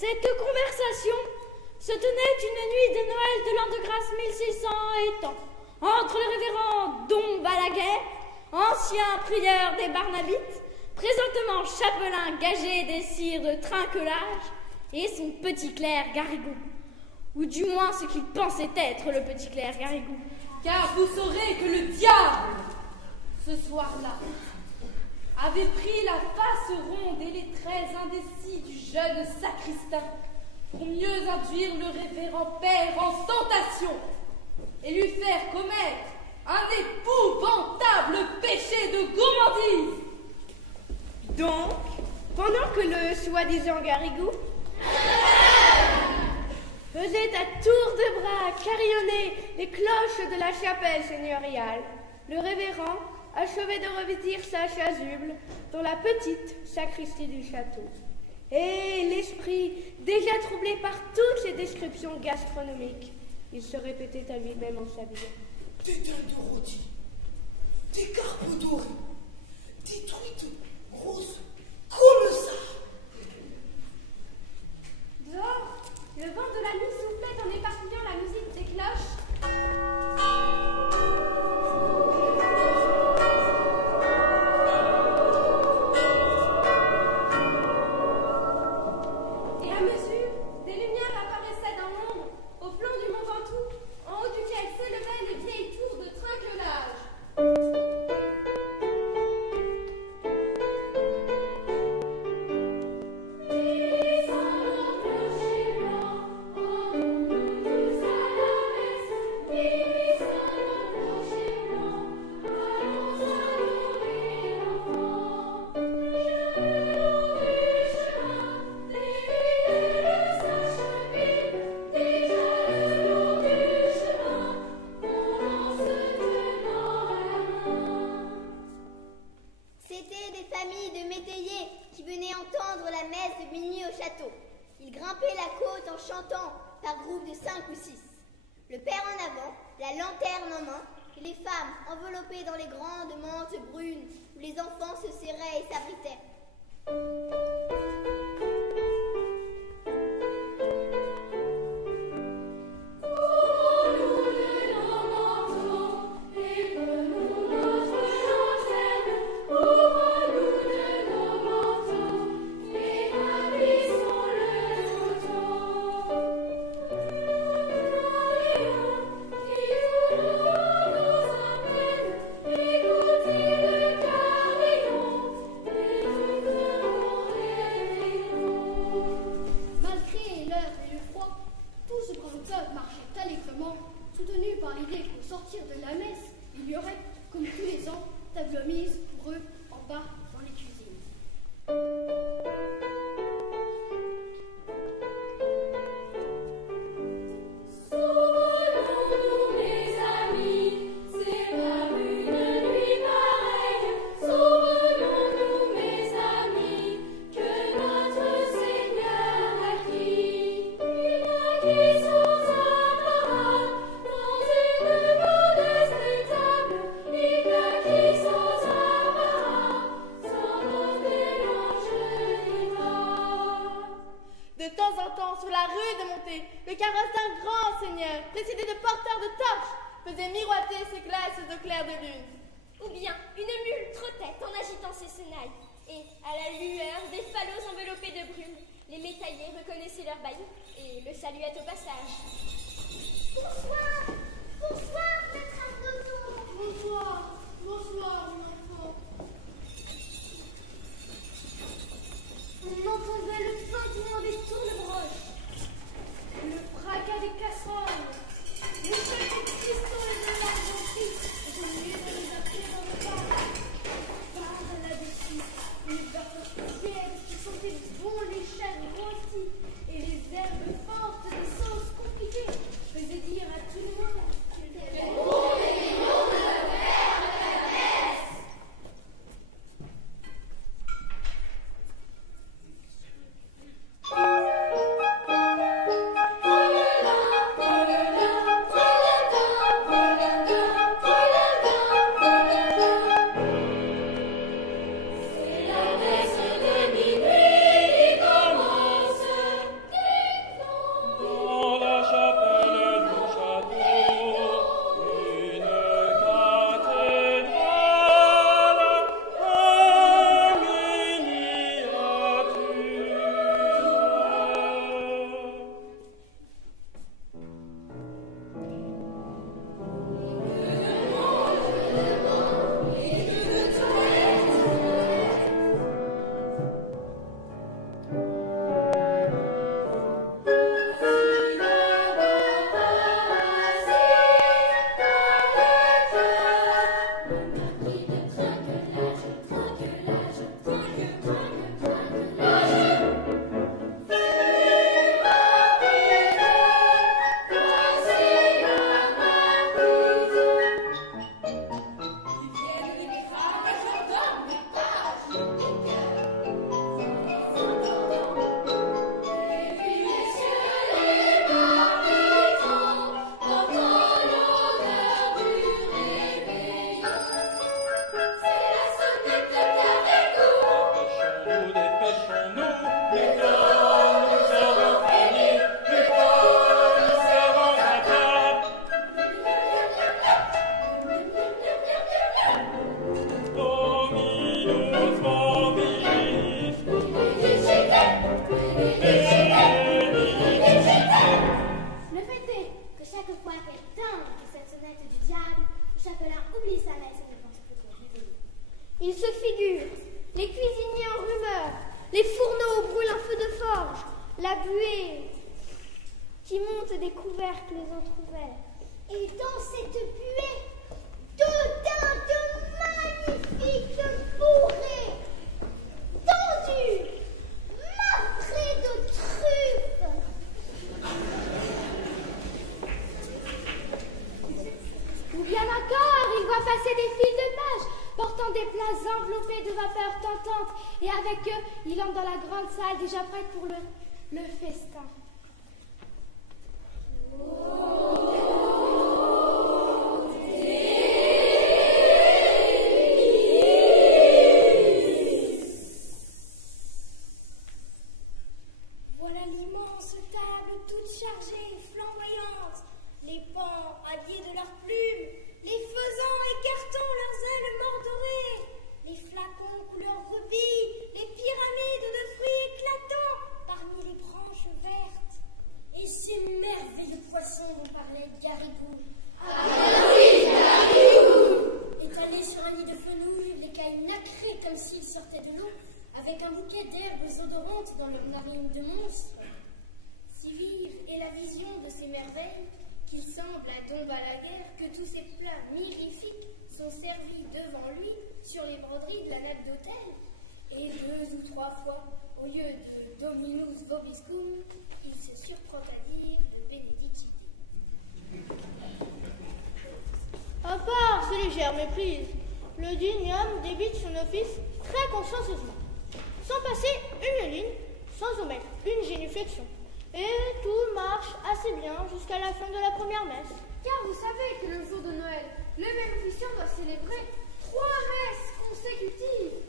Cette conversation se tenait une nuit de Noël de l'an de grâce 1600 étant entre le révérend Dom Balaguer, ancien prieur des Barnabites, présentement chapelain gagé des sires de Trinquelage, et son petit clerc Garrigou, ou du moins ce qu'il pensait être le petit clerc Garrigou. Car vous saurez que le diable, ce soir-là, avait pris la face ronde et les traits indécis du jeune sacristain pour mieux induire le révérend père en tentation et lui faire commettre un épouvantable péché de gourmandise. Donc, pendant que le soi-disant Garrigou faisait à tour de bras carillonner les cloches de la chapelle seigneuriale, le révérend achevait de revêtir sa chasuble dans la petite sacristie du château. Et l'esprit, déjà troublé par toutes ces descriptions gastronomiques, il se répétait à lui-même en s'habillant. Des daines de rôti, des carpes dorées, des truites grosses comme ça. Dehors, le vent de la nuit soufflait en éparpillant la musique des cloches. Et à mesure, des lumières apparaissaient dans l'ombre, au flanc du mont Ventoux, en haut duquel s'élevaient les vieilles tours de Trinquelage. Ils grimpaient la côte en chantant par groupes de 5 ou 6. Le père en avant, la lanterne en main, et les femmes enveloppées dans les grandes mantes brunes où les enfants se serraient et s'abritaient. venu par l'idée qu'au sortir de la messe, il y aurait, comme tous les ans, table mise pour eux en bas dans les cuisines. Souvenons-nous, mes amis, c'est pas une nuit pareille. Souvenons-nous, mes amis, que notre Seigneur naquit. Il naquit sans apparat, dans une modeste table. Il naquit sans apparat, sans mélange d'état. De temps en temps, sur la rue de Montée, le carrosse d'un grand seigneur, précédé de porteurs de torches, faisait miroiter ses glaces au clair de lune. Ou bien une mule trottait en agitant ses senailles. Et, à la lueur des phalos enveloppés de brume, les métaillers reconnaissaient leur bailli et le saluaient au passage. Bonsoir! Bonsoir, maître Ardotto! Bonsoir, bonsoir, mon enfant. On entendait le tintement des tournebroches, Le fracas des casseroles, les chocs des cristaux et de l'argenterie, et au lieu de les appeler dans le bar, par là-dessus, une vapeur tiède qui sentait bon les chairs rôties et les herbes fortes des sauces compliquées faisaient dire à tout le monde qu'il était bon. Il se figure les cuisiniers en rumeur, les fourneaux brûlent un feu de forge, la buée qui monte des couvercles entrouverts. Et dans cette buée, de magnifiques bourrées, tendues, marbrées de truffes. Ou bien encore, il voit passer des files de pages, portant des plats enveloppés de vapeurs tentantes, et avec eux, il entre dans la grande salle déjà prête pour le festin. Voilà l'immense table toute chargée, flamboyante, les pans habillés de leurs plumes, les faisans écartant leurs ailes mordorées, les flacons couleur rubis, les pyramides de fruits éclatants parmi les branches vertes. Et ces merveilleux poissons dont parlait Garrigou. Étalés sur un nid de fenouil, l'écaille nacrée comme s'ils sortaient de l'eau, avec un bouquet d'herbes odorantes dans leurs narines de monstres. Si vive est la vision de ces merveilles qu'il semble à Don Balaguer que tous ces plats mirifiques sont servis devant lui sur les broderies de la nappe d'autel. Et 2 ou 3 fois, au lieu de Dominus vobiscum, il se surprend à dire de Benedicite. À part ces légères méprises, le digne homme débite son office très consciencieusement, sans passer une ligne, sans omettre une génuflexion. Et tout marche assez bien jusqu'à la fin de la première messe. Car vous savez que le jour de Noël, le même officiant doit célébrer 3 messes consécutives.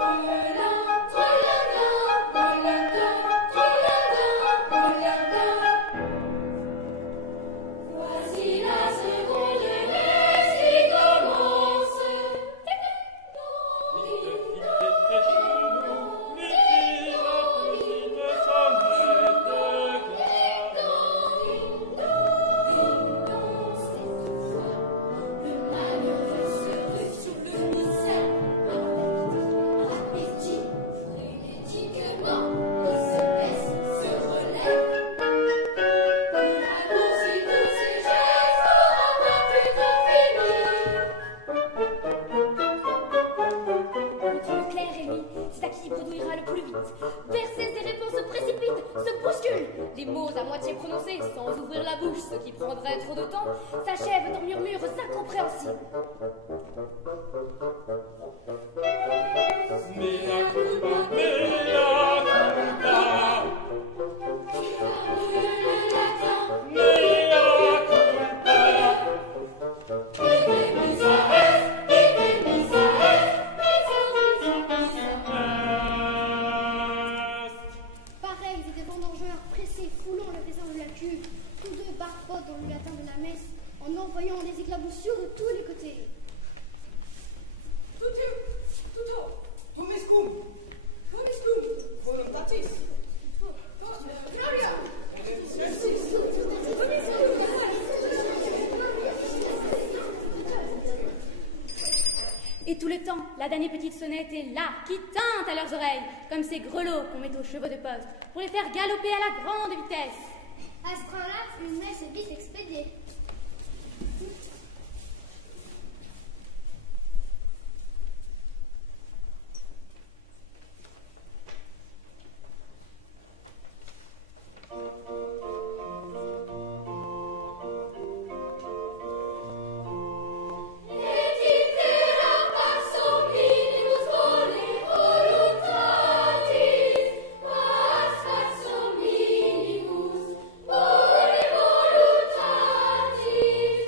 Tralala, tralala, tralala. controversées et réponses se précipitent, se bousculent. Les mots à moitié prononcés, sans ouvrir la bouche, ce qui prendrait trop de temps, s'achèvent en murmures incompréhensibles. Mea culpa, mea culpa. Pareils et des vendangeurs pressés foulant le raisin de la cuve, tous deux barbotent dans le latin de la messe en envoyant des éclaboussures de tous les côtés. Voluntatis. Gloria. Et tout le temps, la damnée petite sonnette est là, qui tinte à leurs oreilles, comme ces grelots qu'on met aux chevaux de poste, pour les faire galoper à la grande vitesse. À ce train-là, une messe est vite expédiée. Voluntatis,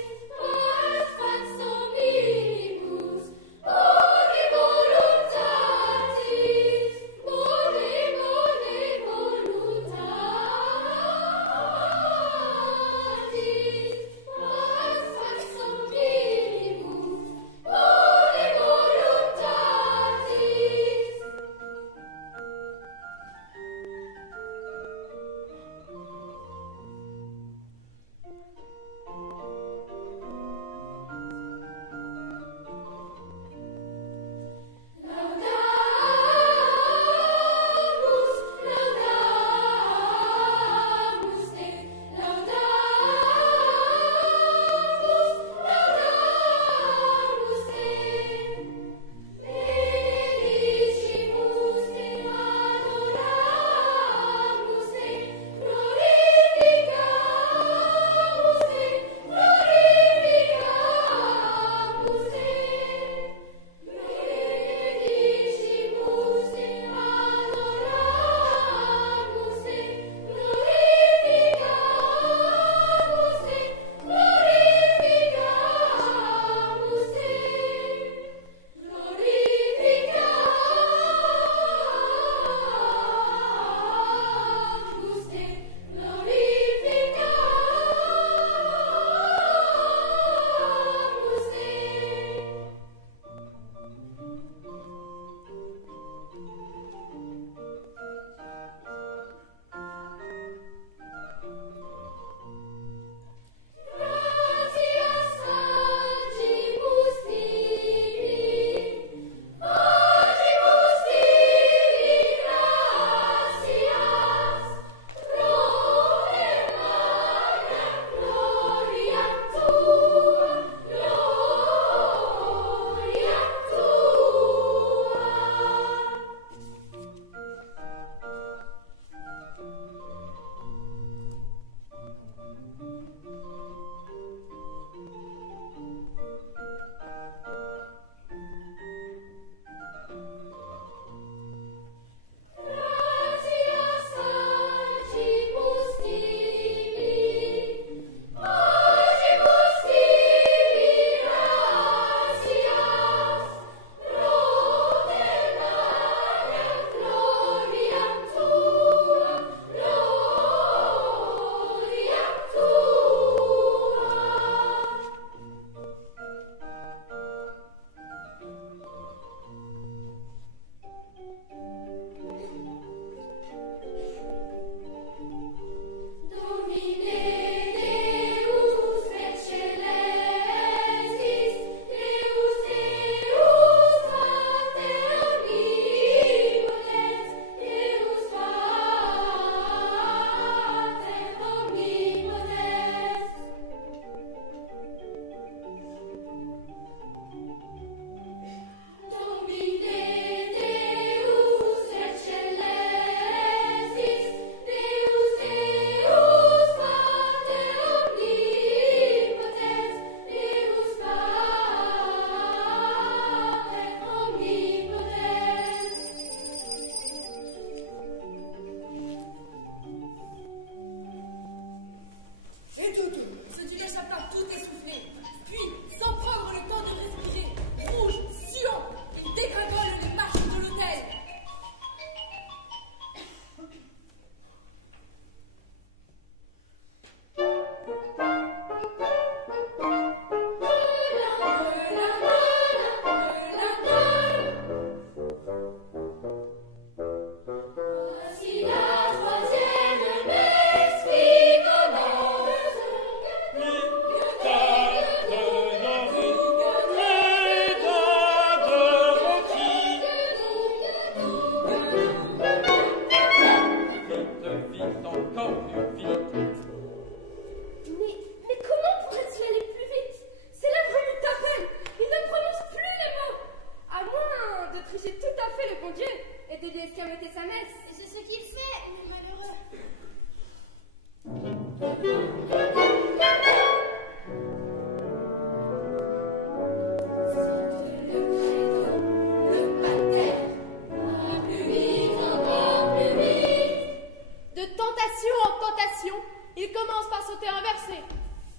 tentation en tentation, il commence par sauter un verset,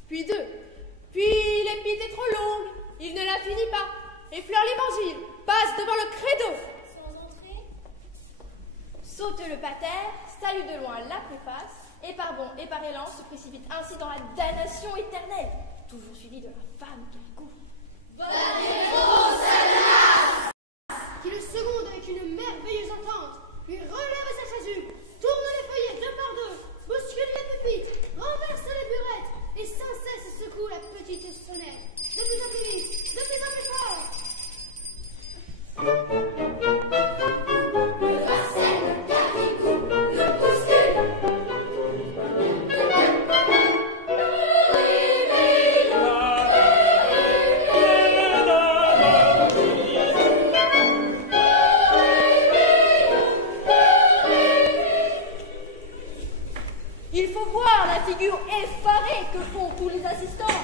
puis deux. Puis l'épître est trop longue, il ne la finit pas. Effleure l'évangile, passe devant le credo. Sans entrer. Saute le pater, salue de loin la préface, et par bond et par élan se précipite ainsi dans la damnation éternelle, toujours suivi de la femme qu'elle court. Qui le seconde avec une merveilleuse entente, puis relève sa chasuble, tourne les feuillets deux par deux, bouscule les pupitres, renverse les burettes, et sans cesse secoue la petite sonnette. De plus en plus vite, de plus en plus fort. Le harcèle, le caribou, le bouscule. Il faut voir la figure effarée que font tous les assistants,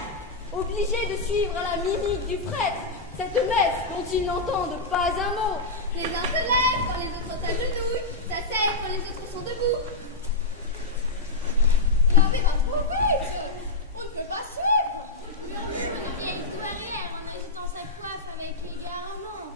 obligés de suivre la mimique du prêtre, cette messe dont ils n'entendent pas un mot. Les uns se lèvent quand les autres s'agenouillent, s'asseyent quand les autres sont debout. Non mais pas trop vite. On ne peut pas suivre. Murmure la vieille douairière en agitant sa coiffe avec égarement.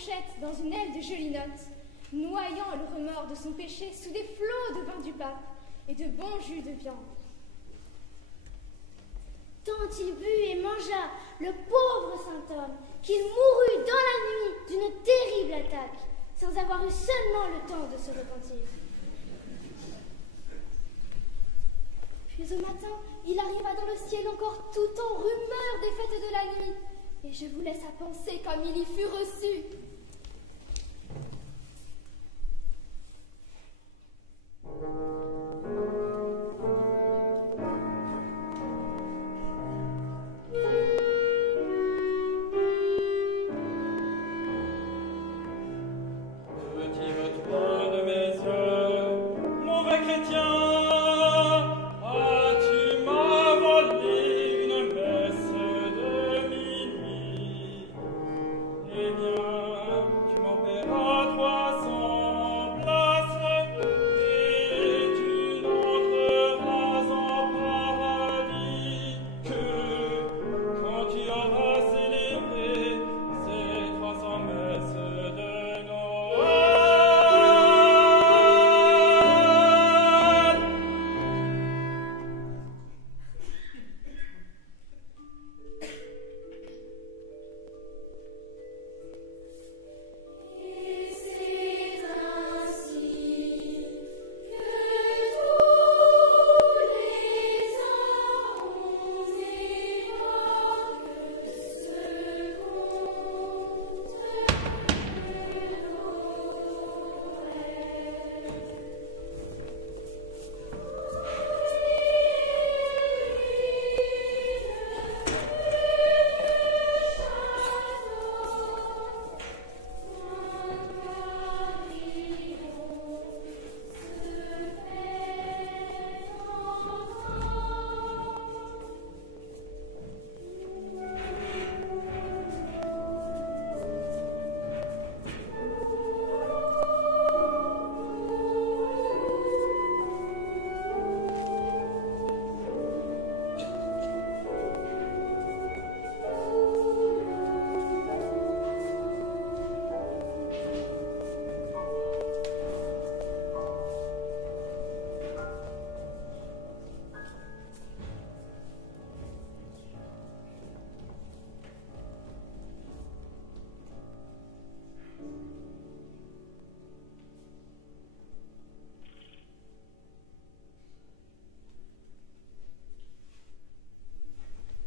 fourchette dans une aile de jolies notes, noyant le remords de son péché sous des flots de vin du pape et de bons jus de viande. Tant il but et mangea, le pauvre saint homme, qu'il mourut dans la nuit d'une terrible attaque, sans avoir eu seulement le temps de se repentir. Puis au matin, il arriva dans le ciel encore tout en rumeur des fêtes de la nuit, et je vous laisse à penser comme il y fut reçu. Retire-toi de mes yeux, mauvais chrétien. Ah, tu m'as volé une messe de minuit. Eh bien, tu m'en paieras 300 places, et tu n'entreras en paradis que quand tu auras célébré ces 300 messes de Noël. Et c'est ainsi que tous les ans on évoque ce conte de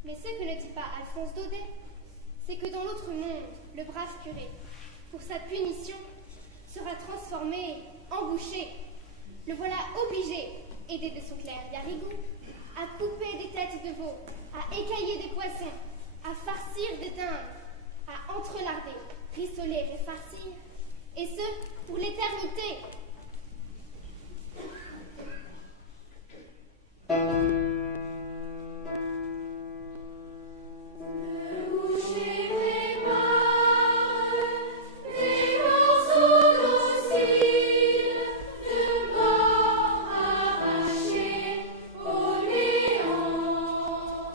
Mais ce que ne dit pas Alphonse Daudet, c'est que dans l'autre monde, le brave curé, pour sa punition, sera transformé en boucher. Le voilà obligé, aidé de son clerc Garrigou, à couper des têtes de veau, à écailler des poissons, à farcir des dindes, à entrelarder, rissoler et farcir, et ce, pour l'éternité. Le boucher prépare des morceaux dociles de mort arrachés au néant.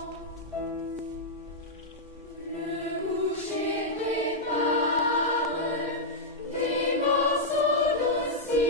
Le boucher prépare des morceaux dociles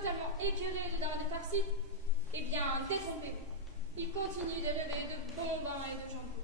totalement écœuré de dinde farcie, eh bien, détrompez-vous. Il continue de rêver de bons bains et de jambon.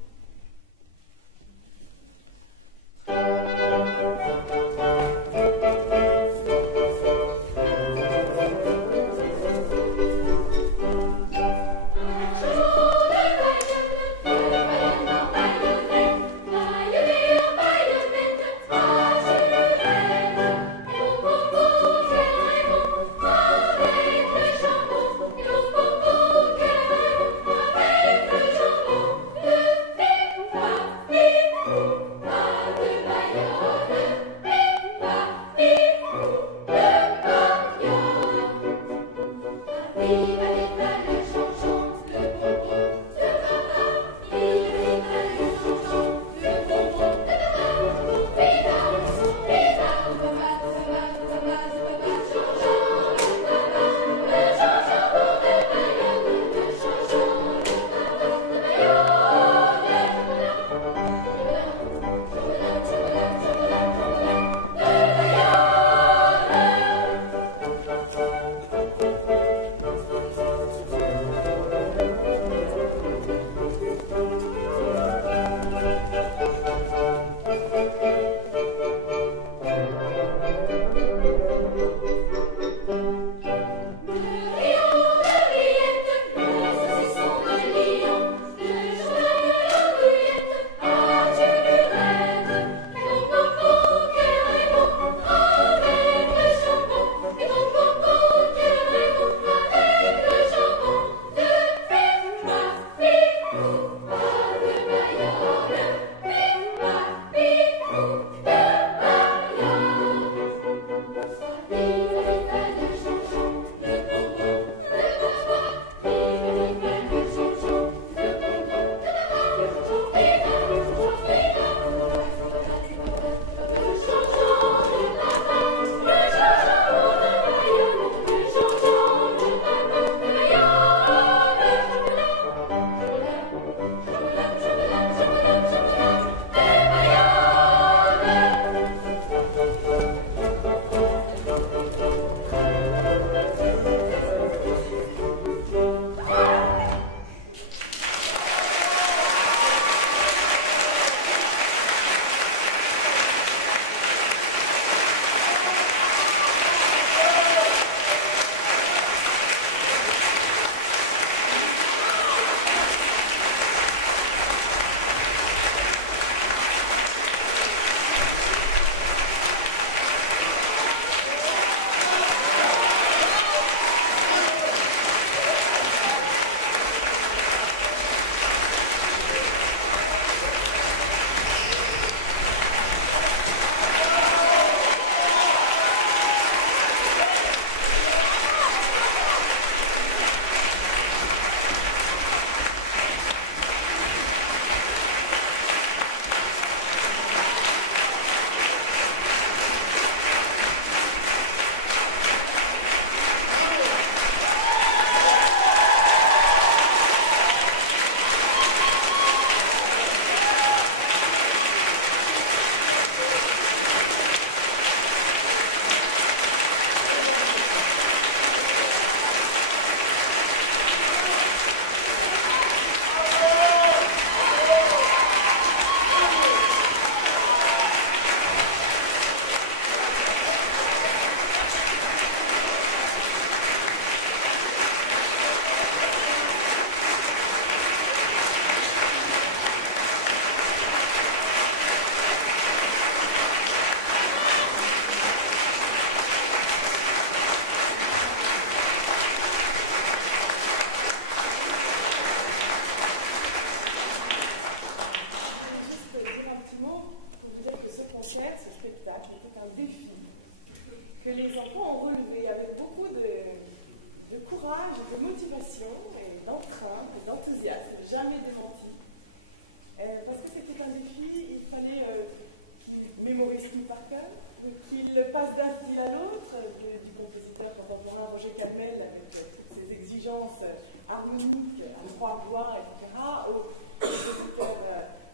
harmonique, à trois voix, etc., au compositeur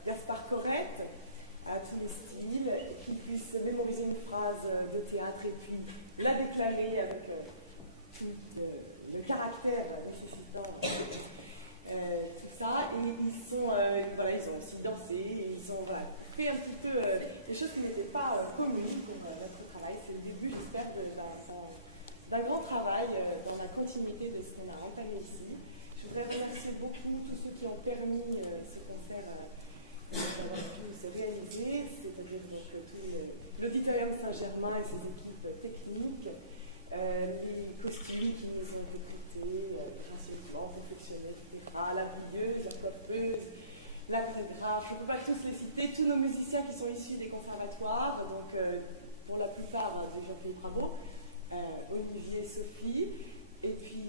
Gaspard Corrette, à tous les styles, et qu'il puisse mémoriser une phrase de théâtre et puis la déclamer avec caractère nécessitant tout ça. Et ils sont, voilà, ils ont aussi dansé, ils ont fait un petit peu des choses qui n'étaient pas communes pour notre travail. C'est le début, j'espère, d'un grand travail dans la continuité de ce qu'on a entamé ici. Je voudrais remercier beaucoup tous ceux qui ont permis ce concert d'avoir pu se réaliser, c'est-à-dire l'Auditorium Saint-Germain et ses équipes techniques, les costumes qui nous ont recrutés, gracieusement confectionnés, la brilleuse, la coiffeuse, la chorégraphe, je ne peux pas tous les citer, tous nos musiciens qui sont issus des conservatoires, donc pour la plupart des Jean-Philippe Bravo, Olivier, Sophie, et puis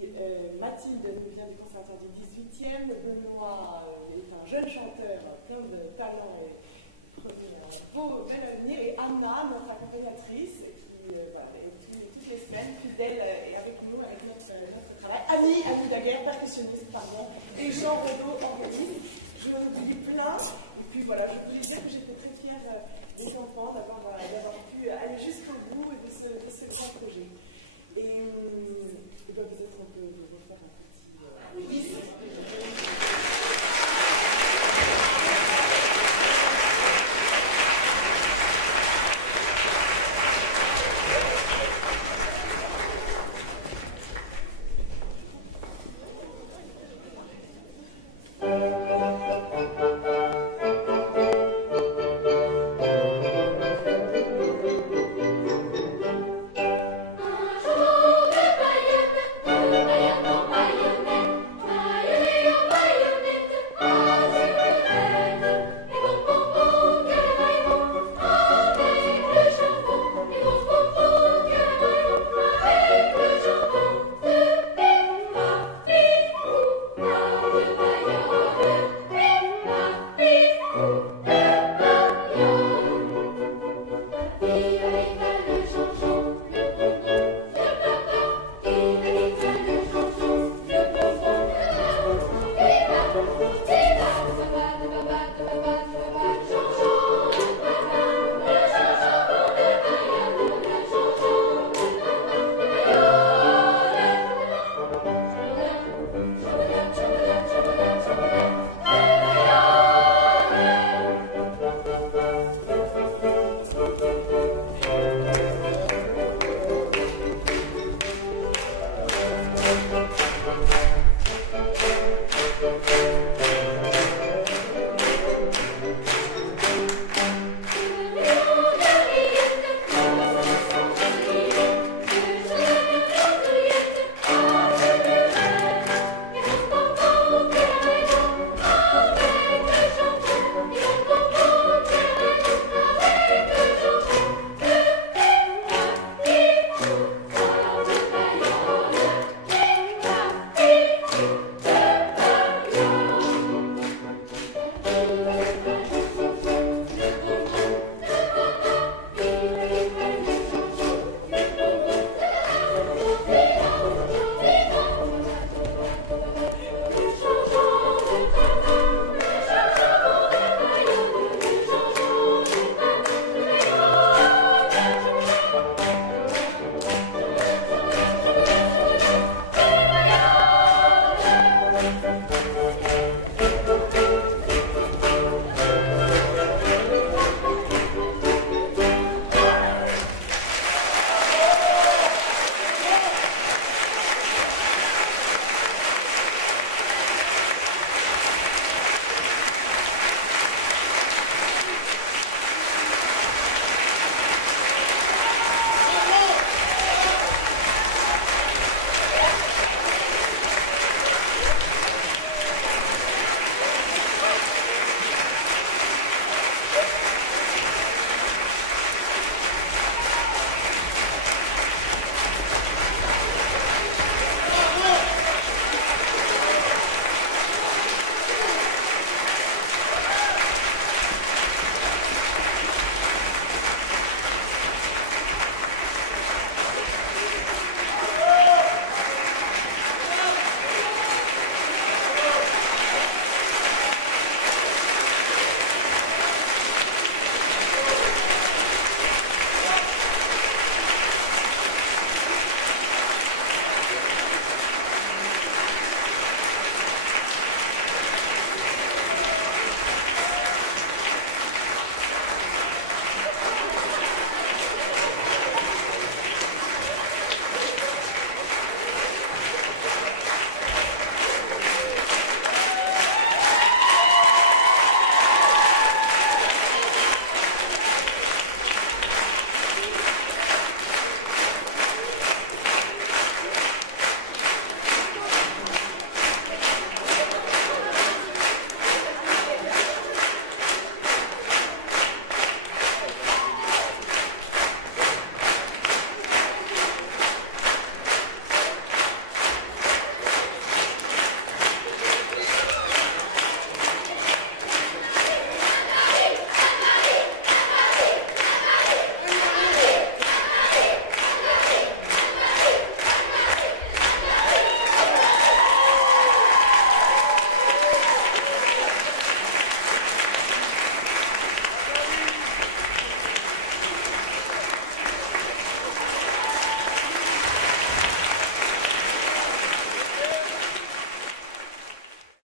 Mathilde nous vient du conservatoire du 18e, Benoît est un jeune chanteur plein de talent et beau bel avenir, et Anna, notre accompagnatrice, qui est toutes les semaines fidèle et avec nous, avec notre travail. Annie Daguerre, percussionniste, pardon, et Jean Renaud, organiste. Je vous en dis plein, et puis voilà, je voulais dire que j'étais très fière des enfants d'avoir pu aller jusqu'au